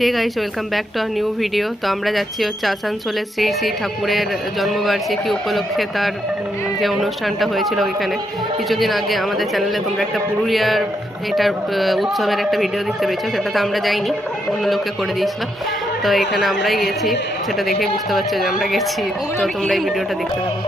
Hey guys welcome back to our new video তো আমরা যাচ্ছি হচ্ছে আসানসোলে শ্রী শ্রী ঠাকুরের জন্মবার্ষিকী উপলক্ষে তার যে অনুষ্ঠানটা হয়েছিল ওইখানে। কিছুদিন আগে আমাদের চ্যানেলে তোমরা একটা পুরুলিয়ার এটার উৎসবের একটা ভিডিও দেখতে পেয়েছ সেটা তো আমরা যাইনি অন্য লোককে করে দিয়েছিলাম তো এখানে আমরাই গেছি সেটা দেখেই বুঝতে পারছ যে আমরা গেছি। তো তোমরা এই ভিডিওটা দেখতে থাকো।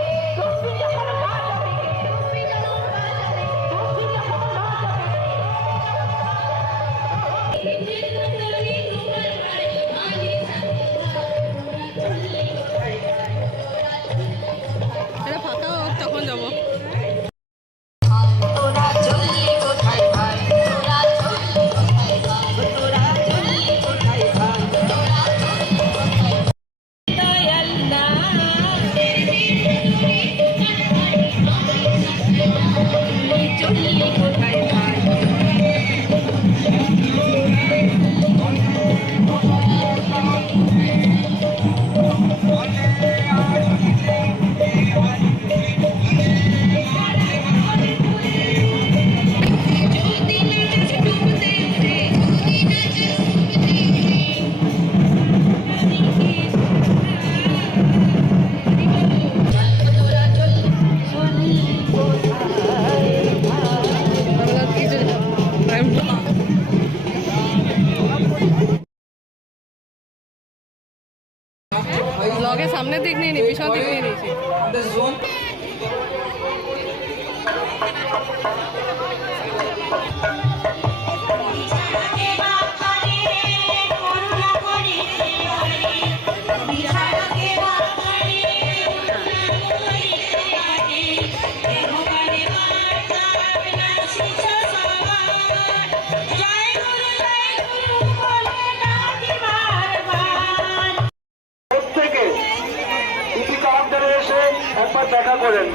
ব্লগের সামনের দিক নিয়ে নি পিছন দিক নিয়ে নিয়েছি।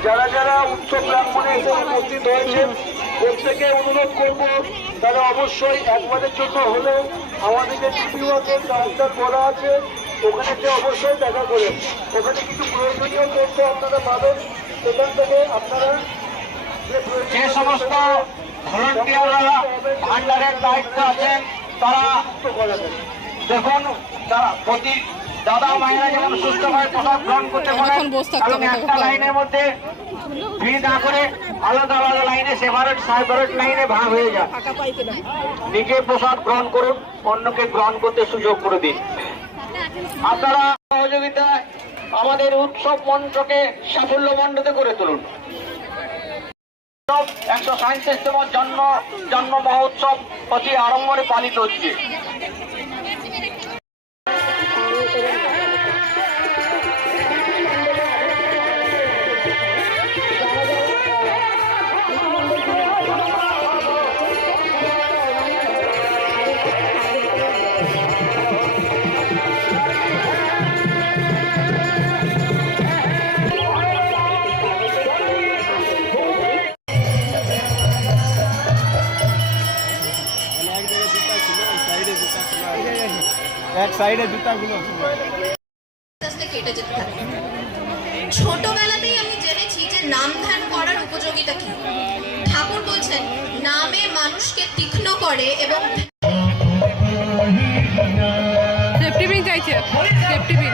যারা যারা উৎসব ব্রাহ্মণে এসে উপস্থিত হয়েছেন প্রত্যেকে অনুরোধ করব তারা অবশ্যই একবারের জন্য হলেও আমাদের যে টিপিওয়াকের কাউন্টার করা আছে। ওখানে যে অবশ্যই দেখা করেন ওখানে কিছু প্রয়োজনীয় তথ্য আপনারা পাবেন। সেখান থেকে আপনারা যে সমস্ত ভলেন্টিয়াররা ভান্ডারের দায়িত্ব আছেন তারা দেখুন তারা প্রতি দাদা মায়েরা যেমন সুস্থভাবে প্রসাদ গ্রহণ করতে পারেন একটা লাইনের মধ্যে ভিড় না করে আলাদা আলাদা লাইনে সেপারেট লাইনে ভাগ হয়ে যান নিজে প্রসাদ গ্রহণ করুন অন্যকে গ্রহণ করতে সুযোগ করে দিন। আপনারা সহযোগিতায় আমাদের উৎসব মঞ্চকে সাফল্য মণ্ডিত করে তুলুন। একশো সাঁত্রিশতম জন্ম জন্ম মহোৎসব অতি আড়ম্বরে পালিত হচ্ছে। আস্তে আস্তে কেটে যেতে থাকে ছোটবেলাতেই আমি জেনেছি যে নাম ধ্যান করার উপযোগিতা কি। ঠাকুর বলছেন নামে মানুষকে তীক্ষ্ণ করে এবং সেফটি পিন চাইছে। সেফটি পিন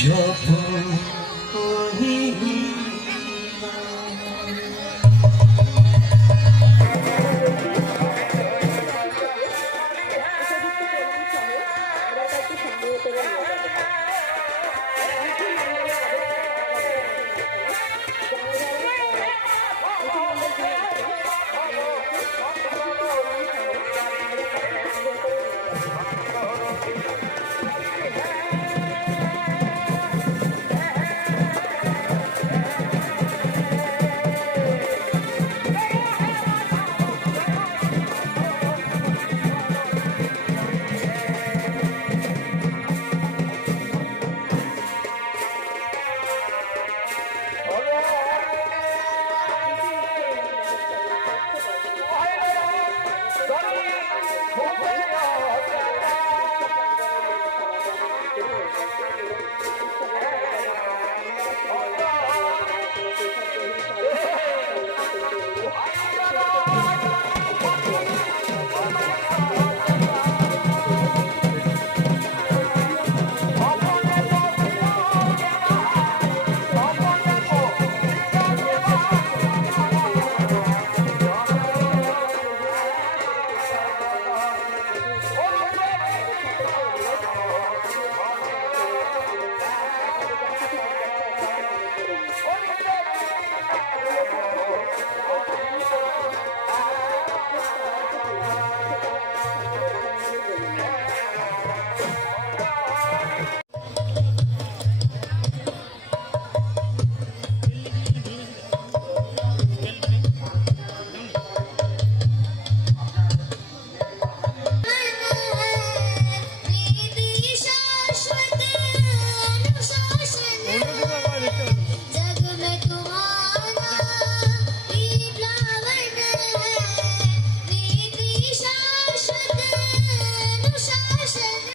যখন